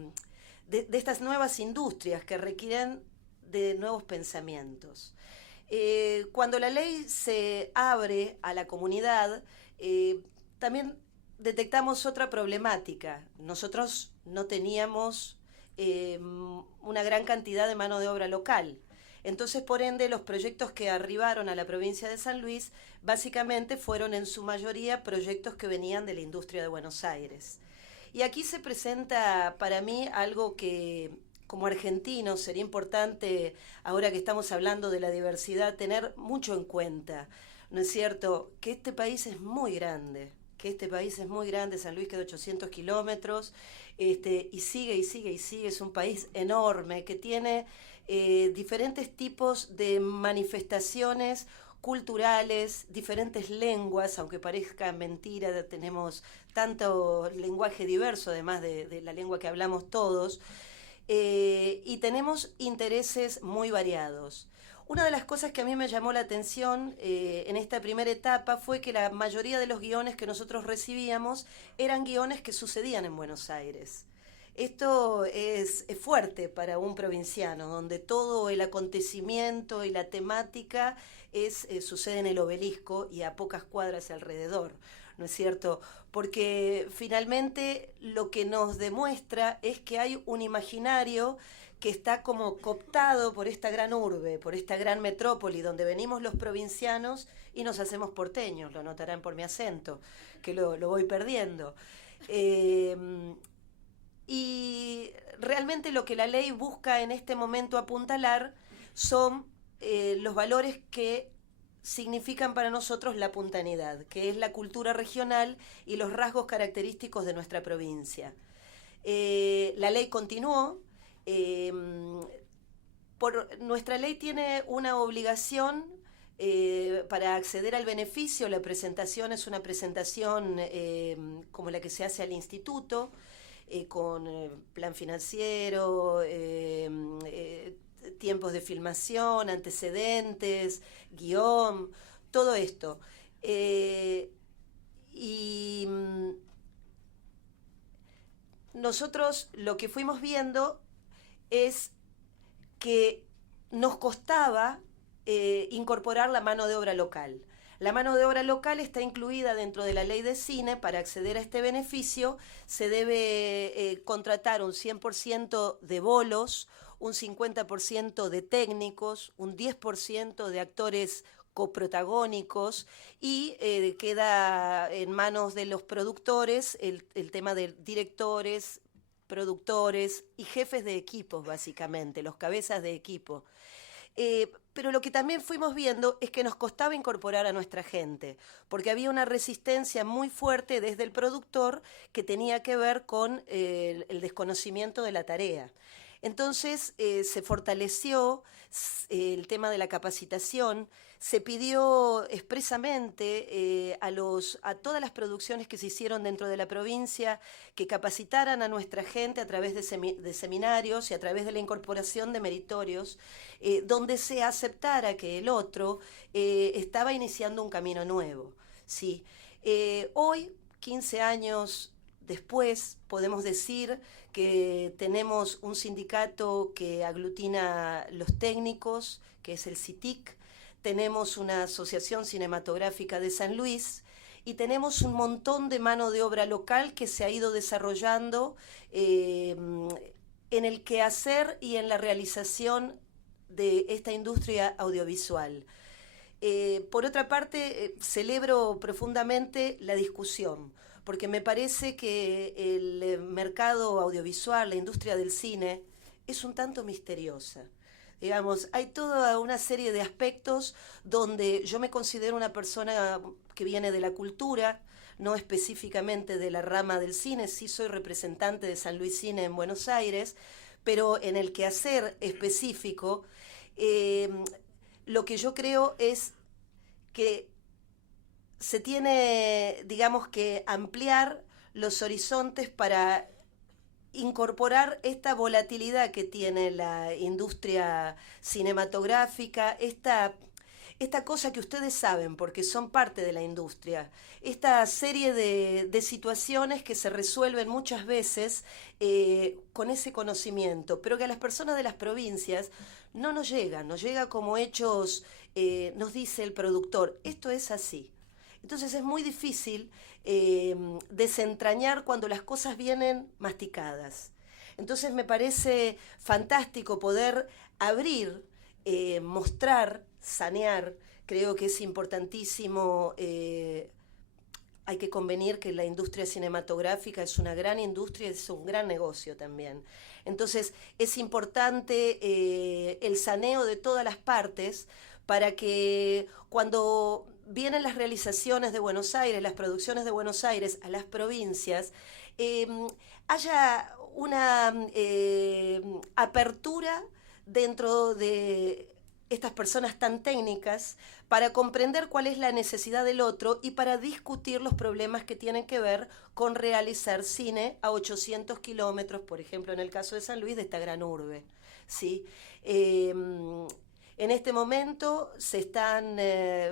industrias que requieren de nuevos pensamientos. Cuando la ley se abre a la comunidad, también detectamos otra problemática. Nosotros no teníamos una gran cantidad de mano de obra local. Entonces, por ende, los proyectos que arribaron a la provincia de San Luis básicamente fueron en su mayoría proyectos que venían de la industria de Buenos Aires. Y aquí se presenta para mí algo que, como argentino, sería importante, ahora que estamos hablando de la diversidad, tener mucho en cuenta, ¿no es cierto?, que este país es muy grande, San Luis queda 800 kilómetros, y sigue, es un país enorme que tiene diferentes tipos de manifestaciones culturales, diferentes lenguas, aunque parezca mentira, tenemos tanto lenguaje diverso, además de la lengua que hablamos todos, y tenemos intereses muy variados. Una de las cosas que a mí me llamó la atención en esta primera etapa fue que la mayoría de los guiones que nosotros recibíamos eran guiones que sucedían en Buenos Aires. Esto es fuerte para un provinciano, donde todo el acontecimiento y la temática sucede en el Obelisco y a pocas cuadras alrededor, ¿no es cierto? Porque finalmente lo que nos demuestra es que hay un imaginario que está como cooptado por esta gran urbe, por esta gran metrópoli, donde venimos los provincianos y nos hacemos porteños, lo notarán por mi acento, que lo voy perdiendo. Y realmente lo que la ley busca en este momento apuntalar son los valores que significan para nosotros la puntanidad, que es la cultura regional y los rasgos característicos de nuestra provincia. La ley continuó. Nuestra ley tiene una obligación para acceder al beneficio. La presentación es una presentación como la que se hace al instituto, con plan financiero, tiempos de filmación, antecedentes, guión, todo esto. Nosotros lo que fuimos viendo es que nos costaba incorporar la mano de obra local. La mano de obra local está incluida dentro de la ley de cine. Para acceder a este beneficio se debe contratar un 100% de bolos, un 50% de técnicos, un 10% de actores coprotagónicos y queda en manos de los productores el tema de directores, productores y jefes de equipos, básicamente, los cabezas de equipo. Pero lo que también fuimos viendo es que nos costaba incorporar a nuestra gente, porque había una resistencia muy fuerte desde el productor que tenía que ver con el desconocimiento de la tarea. Entonces se fortaleció el tema de la capacitación, se pidió expresamente a todas las producciones que se hicieron dentro de la provincia que capacitaran a nuestra gente a través de seminarios y a través de la incorporación de meritorios, donde se aceptara que el otro estaba iniciando un camino nuevo. ¿Sí? Hoy, 15 años después, podemos decir que tenemos un sindicato que aglutina los técnicos, que es el CITIC, tenemos una asociación cinematográfica de San Luis y tenemos un montón de mano de obra local que se ha ido desarrollando en el quehacer y en la realización de esta industria audiovisual. Por otra parte, celebro profundamente la discusión, porque me parece que el mercado audiovisual, la industria del cine, es un tanto misteriosa. Digamos, hay toda una serie de aspectos donde yo me considero una persona que viene de la cultura, no específicamente de la rama del cine, sí soy representante de San Luis Cine en Buenos Aires, pero en el quehacer específico, lo que yo creo es que se tiene, digamos, que ampliar los horizontes para incorporar esta volatilidad que tiene la industria cinematográfica, esta cosa que ustedes saben porque son parte de la industria, esta serie de situaciones que se resuelven muchas veces con ese conocimiento, pero que a las personas de las provincias no nos llega como hechos, nos dice el productor, esto es así. Entonces es muy difícil desentrañar cuando las cosas vienen masticadas. Entonces me parece fantástico poder abrir, mostrar, sanear. Creo que es importantísimo. Hay que convenir que la industria cinematográfica es una gran industria, es un gran negocio también. Entonces es importante el saneo de todas las partes para que cuando vienen las realizaciones de Buenos Aires, las producciones de Buenos Aires a las provincias, haya una apertura dentro de estas personas tan técnicas para comprender cuál es la necesidad del otro y para discutir los problemas que tienen que ver con realizar cine a 800 kilómetros, por ejemplo, en el caso de San Luis, de esta gran urbe. ¿Sí? En este momento se están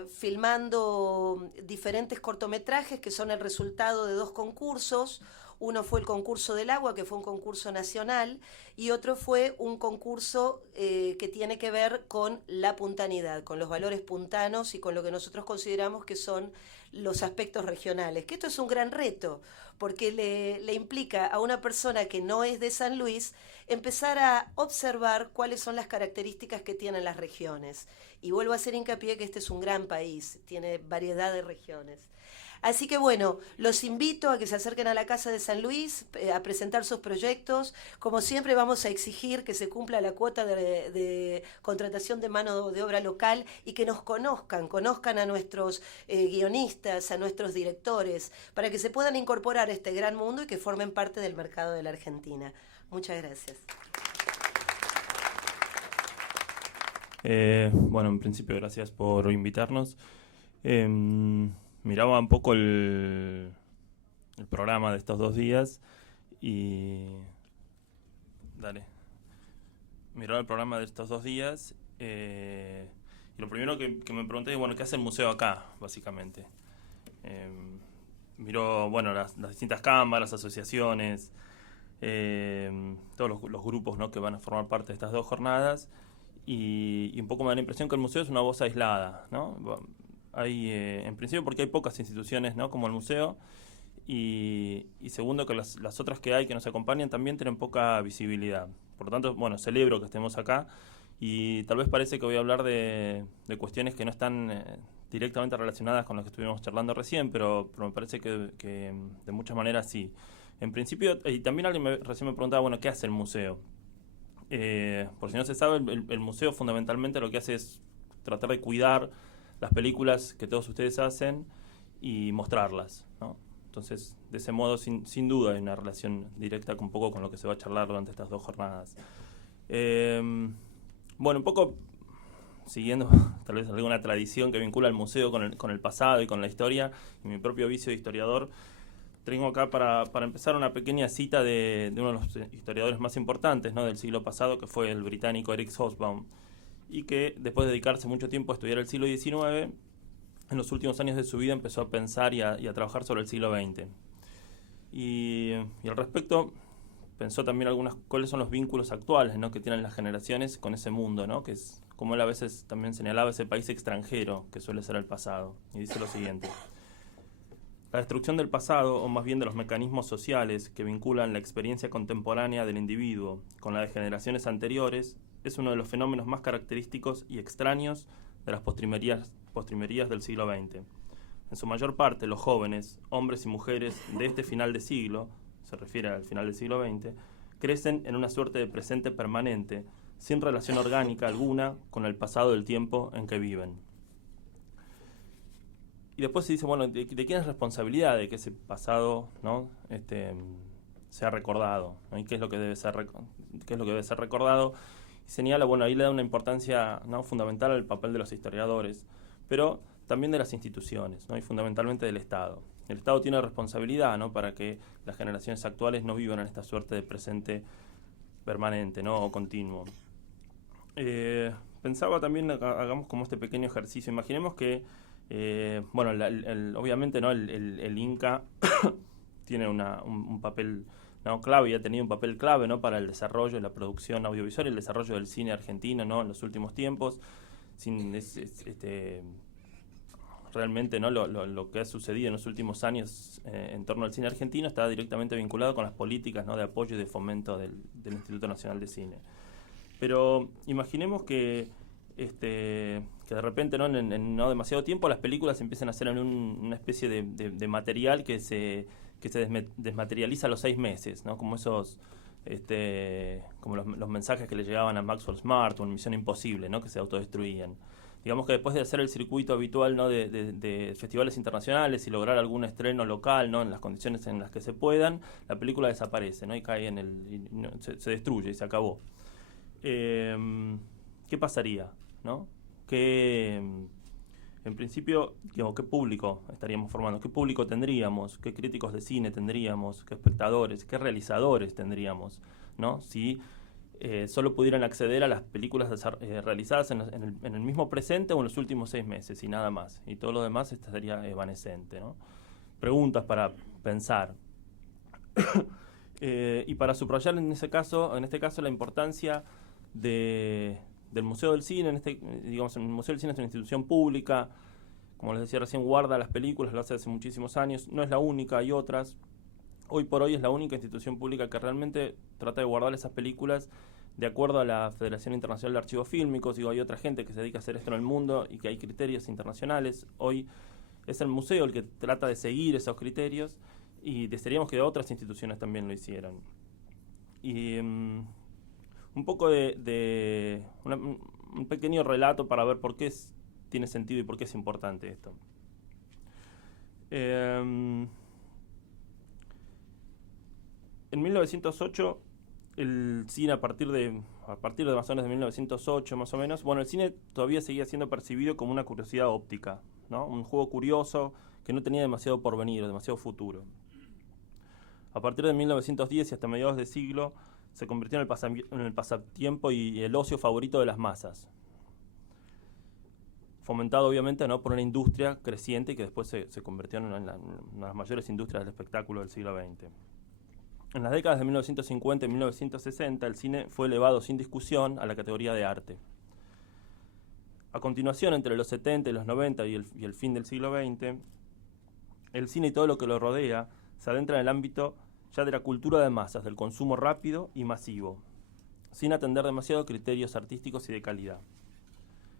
filmando diferentes cortometrajes que son el resultado de 2 concursos. Uno fue el concurso del agua, que fue un concurso nacional, y otro fue un concurso que tiene que ver con la puntanidad, con los valores puntanos y con lo que nosotros consideramos que son los aspectos regionales. Que esto es un gran reto, porque le implica a una persona que no es de San Luis empezar a observar cuáles son las características que tienen las regiones. Y vuelvo a hacer hincapié que este es un gran país, tiene variedad de regiones. Así que bueno, los invito a que se acerquen a la Casa de San Luis a presentar sus proyectos. Como siempre vamos a exigir que se cumpla la cuota de contratación de mano de obra local y que nos conozcan a nuestros guionistas, a nuestros directores, para que se puedan incorporar a este gran mundo y que formen parte del mercado de la Argentina. Muchas gracias. Bueno, en principio gracias por invitarnos. Miraba un poco el programa de estos 2 días y... Miraba el programa de estos 2 días y lo primero que me pregunté es, bueno, ¿qué hace el museo acá, básicamente? Miró, bueno, las distintas cámaras, asociaciones, todos los grupos, ¿no?, que van a formar parte de estas 2 jornadas, y un poco me da la impresión que el museo es una voz aislada, ¿no? Hay, en principio porque hay pocas instituciones, ¿no?, como el museo, y segundo que las otras que hay que nos acompañan también tienen poca visibilidad. Por lo tanto, bueno, celebro que estemos acá, y tal vez parece que voy a hablar de cuestiones que no están directamente relacionadas con lo que estuvimos charlando recién, pero me parece que de muchas maneras sí. En principio, y también alguien recién me preguntaba, bueno, ¿qué hace el museo? Por si no se sabe, el museo fundamentalmente lo que hace es tratar de cuidar las películas que todos ustedes hacen y mostrarlas, ¿no? Entonces, de ese modo, sin duda, hay una relación directa un poco con lo que se va a charlar durante estas 2 jornadas. Bueno, un poco siguiendo tal vez alguna tradición que vincula al museo con el pasado y con la historia, y mi propio vicio de historiador, tengo acá para empezar una pequeña cita de uno de los historiadores más importantes, ¿no?, del siglo pasado, que fue el británico Eric Hobsbawm, y que después de dedicarse mucho tiempo a estudiar el siglo XIX, en los últimos años de su vida empezó a pensar y a trabajar sobre el siglo XX. Y al respecto pensó también cuáles son los vínculos actuales, ¿no?, que tienen las generaciones con ese mundo, ¿no?, que es, como él a veces también señalaba, ese país extranjero que suele ser el pasado. Y dice lo siguiente: la destrucción del pasado, o más bien de los mecanismos sociales que vinculan la experiencia contemporánea del individuo con la de generaciones anteriores, es uno de los fenómenos más característicos y extraños de las postrimerías del siglo XX. En su mayor parte, los jóvenes, hombres y mujeres de este final de siglo, se refiere al final del siglo XX, crecen en una suerte de presente permanente, sin relación orgánica alguna con el pasado del tiempo en que viven. Y después se dice, bueno, ¿de quién es responsabilidad de que ese pasado, ¿no?, sea recordado, ¿no? ¿Y qué es lo que debe ser recordado? Y señala, bueno, ahí le da una importancia, ¿no?, fundamental al papel de los historiadores, pero también de las instituciones, ¿no?, y fundamentalmente del Estado. El Estado tiene responsabilidad, ¿no?, para que las generaciones actuales no vivan en esta suerte de presente permanente, ¿no?, o continuo. Pensaba también, hagamos como este pequeño ejercicio. Imaginemos que, bueno, obviamente, ¿no?, el Inca tiene un papel, ¿no?, clave, y ha tenido un papel clave, ¿no?, para el desarrollo de la producción audiovisual y el desarrollo del cine argentino, ¿no?, en los últimos tiempos. Realmente, ¿no?, lo que ha sucedido en los últimos años en torno al cine argentino está directamente vinculado con las políticas, ¿no?, de apoyo y de fomento del Instituto Nacional de Cine. Pero imaginemos que de repente, ¿no?, en no demasiado tiempo, las películas empiezan a ser en una especie de material que se desmaterializa a los 6 meses, ¿no?, como esos como los mensajes que le llegaban a Maxwell Smart o en Misión Imposible, ¿no?, que se autodestruían. Digamos que después de hacer el circuito habitual, ¿no?, de festivales internacionales y lograr algún estreno local, ¿no?, en las condiciones en las que se puedan, la película desaparece, ¿no?, y cae se destruye y se acabó. ¿Qué pasaría, ¿no? En principio, digamos, ¿qué público estaríamos formando? ¿Qué público tendríamos? ¿Qué críticos de cine tendríamos? ¿Qué espectadores? ¿Qué realizadores tendríamos? ¿No? Si solo pudieran acceder a las películas realizadas en el mismo presente o en los últimos 6 meses y nada más. Y todo lo demás estaría evanescente, ¿no? Preguntas para pensar. Y para subrayar en este caso la importancia del Museo del Cine. Digamos, el Museo del Cine es una institución pública, como les decía recién, guarda las películas, lo hace muchísimos años, no es la única, hay otras. Hoy por hoy es la única institución pública que realmente trata de guardar esas películas de acuerdo a la Federación Internacional de Archivos Fílmicos. Digo, hay otra gente que se dedica a hacer esto en el mundo y que hay criterios internacionales. Hoy es el museo el que trata de seguir esos criterios, y desearíamos que otras instituciones también lo hicieran. Y un poco un pequeño relato para ver por qué tiene sentido y por qué es importante esto. En 1908, el cine, a partir de más o menos de 1908, más o menos, bueno, el cine todavía seguía siendo percibido como una curiosidad óptica, ¿no? Un juego curioso que no tenía demasiado porvenir, demasiado futuro. A partir de 1910 y hasta mediados de siglo, se convirtió en el pasatiempo y el ocio favorito de las masas. Fomentado, obviamente, ¿no?, por una industria creciente que después se convirtió en una de las mayores industrias del espectáculo del siglo XX. En las décadas de 1950 y 1960, el cine fue elevado sin discusión a la categoría de arte. A continuación, entre los 70 y los 90 y el fin del siglo XX, el cine y todo lo que lo rodea se adentra en el ámbito ya de la cultura de masas, del consumo rápido y masivo, sin atender demasiado criterios artísticos y de calidad.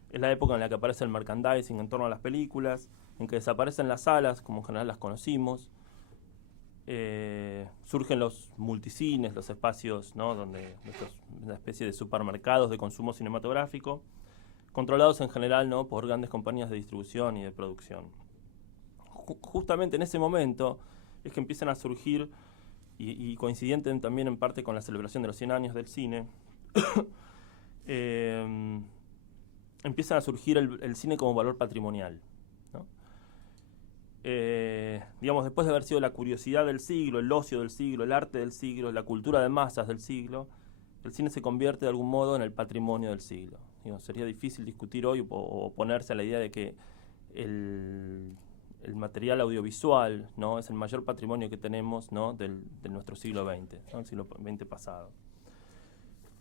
Es la época en la que aparece el merchandising en torno a las películas, en que desaparecen las salas, como en general las conocimos, surgen los multicines, los espacios, ¿no?, donde una especie de supermercados de consumo cinematográfico, controlados en general, ¿no?, por grandes compañías de distribución y de producción. Justamente en ese momento es que empiezan a surgir, y coincidente también en parte con la celebración de los 100 años del cine, empiezan a surgir el cine como valor patrimonial, ¿no? Digamos, después de haber sido la curiosidad del siglo, el ocio del siglo, el arte del siglo, la cultura de masas del siglo, el cine se convierte de algún modo en el patrimonio del siglo. Digo, sería difícil discutir hoy o oponerse a la idea de que el material audiovisual, ¿no?, es el mayor patrimonio que tenemos, ¿no?, de nuestro siglo XX, ¿no?, el siglo XX pasado.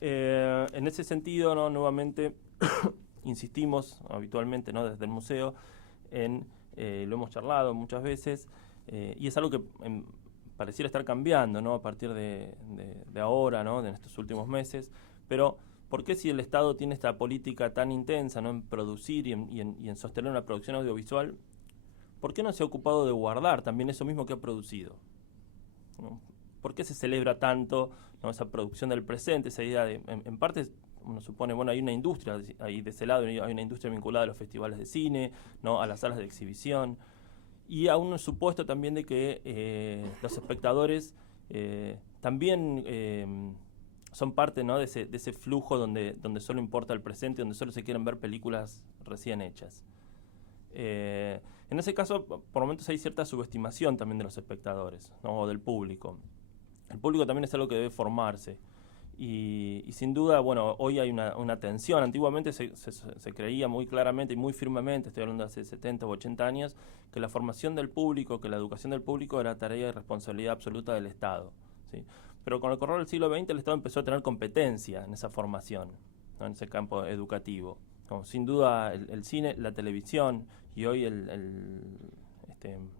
En ese sentido, ¿no?, nuevamente insistimos habitualmente, ¿no?, desde el museo lo hemos charlado muchas veces, y es algo que pareciera estar cambiando, ¿no?, a partir de ahora, ¿no?, de estos últimos meses. Pero ¿por qué, si el Estado tiene esta política tan intensa, ¿no?, en producir y en sostener una producción audiovisual, por qué no se ha ocupado de guardar también eso mismo que ha producido, ¿no? ¿Por qué se celebra tanto, ¿no?, esa producción del presente, esa idea de, en parte, uno supone, bueno, hay una industria ahí de ese lado, hay una industria vinculada a los festivales de cine, ¿no?, a las salas de exhibición, y a un supuesto también de que los espectadores también son parte, ¿no?, de ese flujo donde solo importa el presente, donde solo se quieren ver películas recién hechas. En ese caso, por momentos hay cierta subestimación también de los espectadores, ¿no?, o del público. El público también es algo que debe formarse. Y sin duda, bueno, hoy hay una tensión. Antiguamente se creía muy claramente y muy firmemente, estoy hablando de hace 70 u 80 años, que la formación del público, que la educación del público era tarea y responsabilidad absoluta del Estado, ¿sí? Pero con el correr del siglo XX el Estado empezó a tener competencia en esa formación, ¿no?, en ese campo educativo. No, sin duda el cine, la televisión y hoy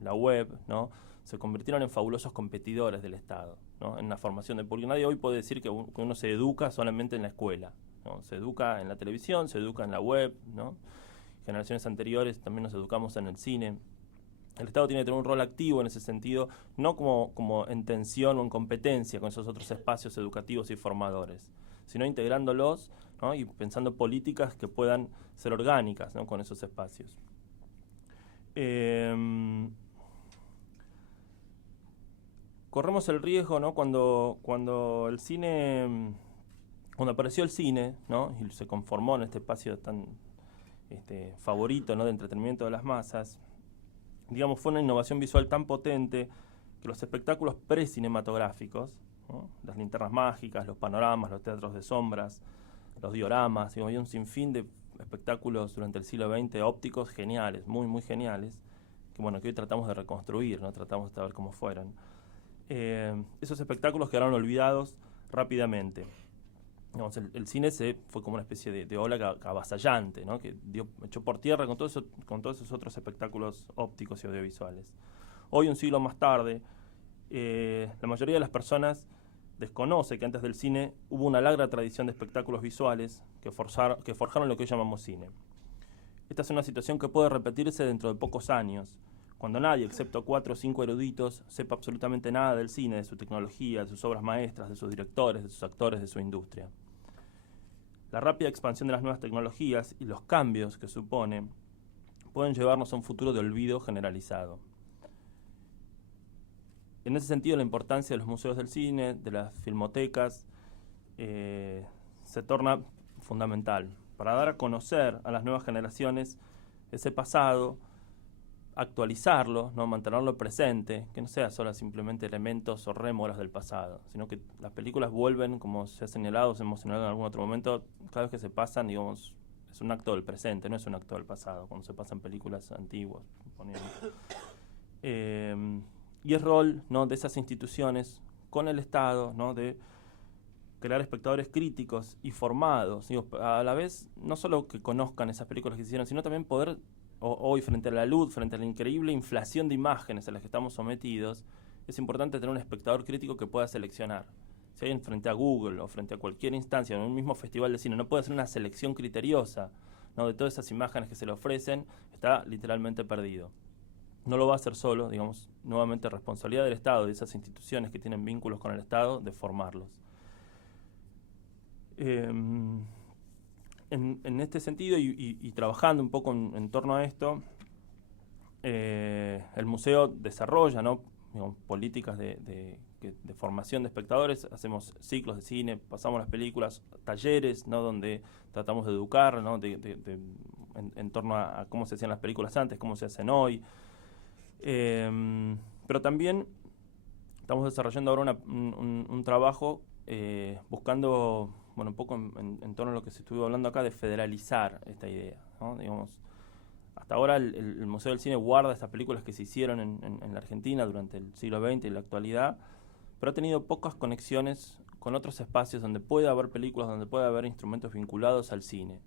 la web, ¿no?, se convirtieron en fabulosos competidores del Estado, ¿no?, en la formación del público. Nadie hoy puede decir que uno se educa solamente en la escuela, ¿no? Se educa en la televisión, se educa en la web, ¿no? Generaciones anteriores también nos educamos en el cine. El Estado tiene que tener un rol activo en ese sentido, no como en tensión o en competencia con esos otros espacios educativos y formadores, sino integrándolos, ¿no?, y pensando políticas que puedan ser orgánicas, ¿no?, con esos espacios. Corremos el riesgo, ¿no?, cuando el cine, cuando apareció el cine, ¿no?, y se conformó en este espacio tan favorito, ¿no?, de entretenimiento de las masas, digamos, fue una innovación visual tan potente que los espectáculos precinematográficos, ¿no?, las linternas mágicas, los panoramas, los teatros de sombras, los dioramas, digo, había un sinfín de espectáculos durante el siglo XX ópticos geniales, muy, muy geniales, que bueno, que hoy tratamos de reconstruir, ¿no?, tratamos de ver cómo fueron. Esos espectáculos quedaron olvidados rápidamente. Digamos, el cine fue como una especie de ola avasallante, ¿no?, que echó por tierra con todos esos otros espectáculos ópticos y audiovisuales. Hoy, un siglo más tarde, la mayoría de las personas desconoce que antes del cine hubo una larga tradición de espectáculos visuales que forjaron lo que hoy llamamos cine. Esta es una situación que puede repetirse dentro de pocos años, cuando nadie, excepto 4 o 5 eruditos, sepa absolutamente nada del cine, de su tecnología, de sus obras maestras, de sus directores, de sus actores, de su industria. La rápida expansión de las nuevas tecnologías y los cambios que supone pueden llevarnos a un futuro de olvido generalizado. En ese sentido, la importancia de los museos del cine, de las filmotecas, se torna fundamental para dar a conocer a las nuevas generaciones ese pasado, actualizarlo, ¿no?, mantenerlo presente, que no sea solo simplemente elementos o rémoras del pasado, sino que las películas vuelven, como se ha señalado, se hemos señalado en algún otro momento, cada vez que se pasan, digamos, es un acto del presente, no es un acto del pasado, cuando se pasan películas antiguas. Y es rol, ¿no?, de esas instituciones con el Estado, ¿no? De crear espectadores críticos y formados, digo, a la vez, no solo que conozcan esas películas que se hicieron, sino también poder, hoy frente a la luz, frente a la increíble inflación de imágenes a las que estamos sometidos, es importante tener un espectador crítico que pueda seleccionar. Si alguien frente a Google o frente a cualquier instancia, en un mismo festival de cine, no puede hacer una selección criteriosa, ¿no? de todas esas imágenes que se le ofrecen, está literalmente perdido. No lo va a hacer solo, digamos, nuevamente responsabilidad del Estado, de esas instituciones que tienen vínculos con el Estado, de formarlos. En este sentido y trabajando un poco en torno a esto, el museo desarrolla, ¿no? digamos, políticas de formación de espectadores, hacemos ciclos de cine, pasamos las películas, talleres, ¿no? donde tratamos de educar, ¿no? en torno a cómo se hacían las películas antes, cómo se hacen hoy. Pero también estamos desarrollando ahora un trabajo buscando, bueno, un poco en torno a lo que se estuvo hablando acá, de federalizar esta idea, ¿no? Digamos, hasta ahora el Museo del Cine guarda estas películas que se hicieron en la Argentina durante el siglo XX y la actualidad, pero ha tenido pocas conexiones con otros espacios donde puede haber películas, donde puede haber instrumentos vinculados al cine.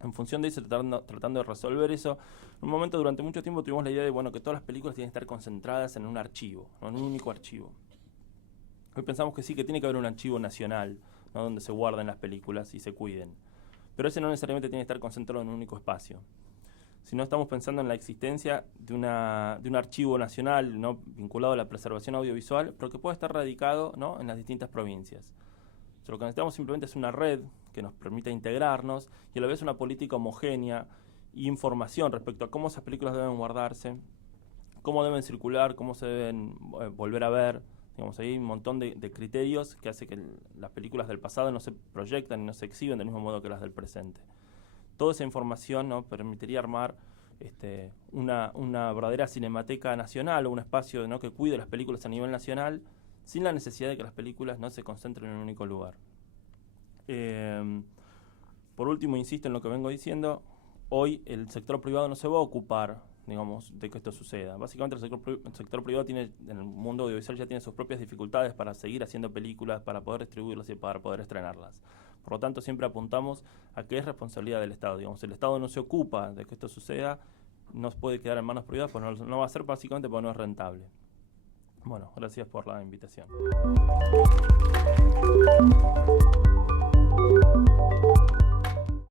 En función de eso, tratando de resolver eso, en un momento durante mucho tiempo tuvimos la idea de bueno que todas las películas tienen que estar concentradas en un archivo, ¿no? en un único archivo. Hoy pensamos que sí, que tiene que haber un archivo nacional, ¿no? donde se guarden las películas y se cuiden. Pero ese no necesariamente tiene que estar concentrado en un único espacio. Si no, estamos pensando en la existencia de un archivo nacional, ¿no? vinculado a la preservación audiovisual, pero que pueda estar radicado, ¿no? en las distintas provincias. Lo que necesitamos simplemente es una red que nos permita integrarnos y a la vez una política homogénea y información respecto a cómo esas películas deben guardarse, cómo deben circular, cómo se deben volver a ver. Digamos, hay un montón de criterios que hace que las películas del pasado no se proyectan y no se exhiben del mismo modo que las del presente. Toda esa información, ¿no? permitiría armar una verdadera cinemateca nacional o un espacio, ¿no? que cuide las películas a nivel nacional, sin la necesidad de que las películas no se concentren en un único lugar. Por último, insisto en lo que vengo diciendo, hoy el sector privado no se va a ocupar, digamos, de que esto suceda. Básicamente el sector privado tiene, en el mundo audiovisual ya tiene sus propias dificultades para seguir haciendo películas, para poder distribuirlas y para poder estrenarlas. Por lo tanto, siempre apuntamos a que es responsabilidad del Estado. Digamos, el Estado no se ocupa de que esto suceda, no puede quedar en manos privadas, pues no va a ser básicamente porque no es rentable. Bueno, gracias por la invitación.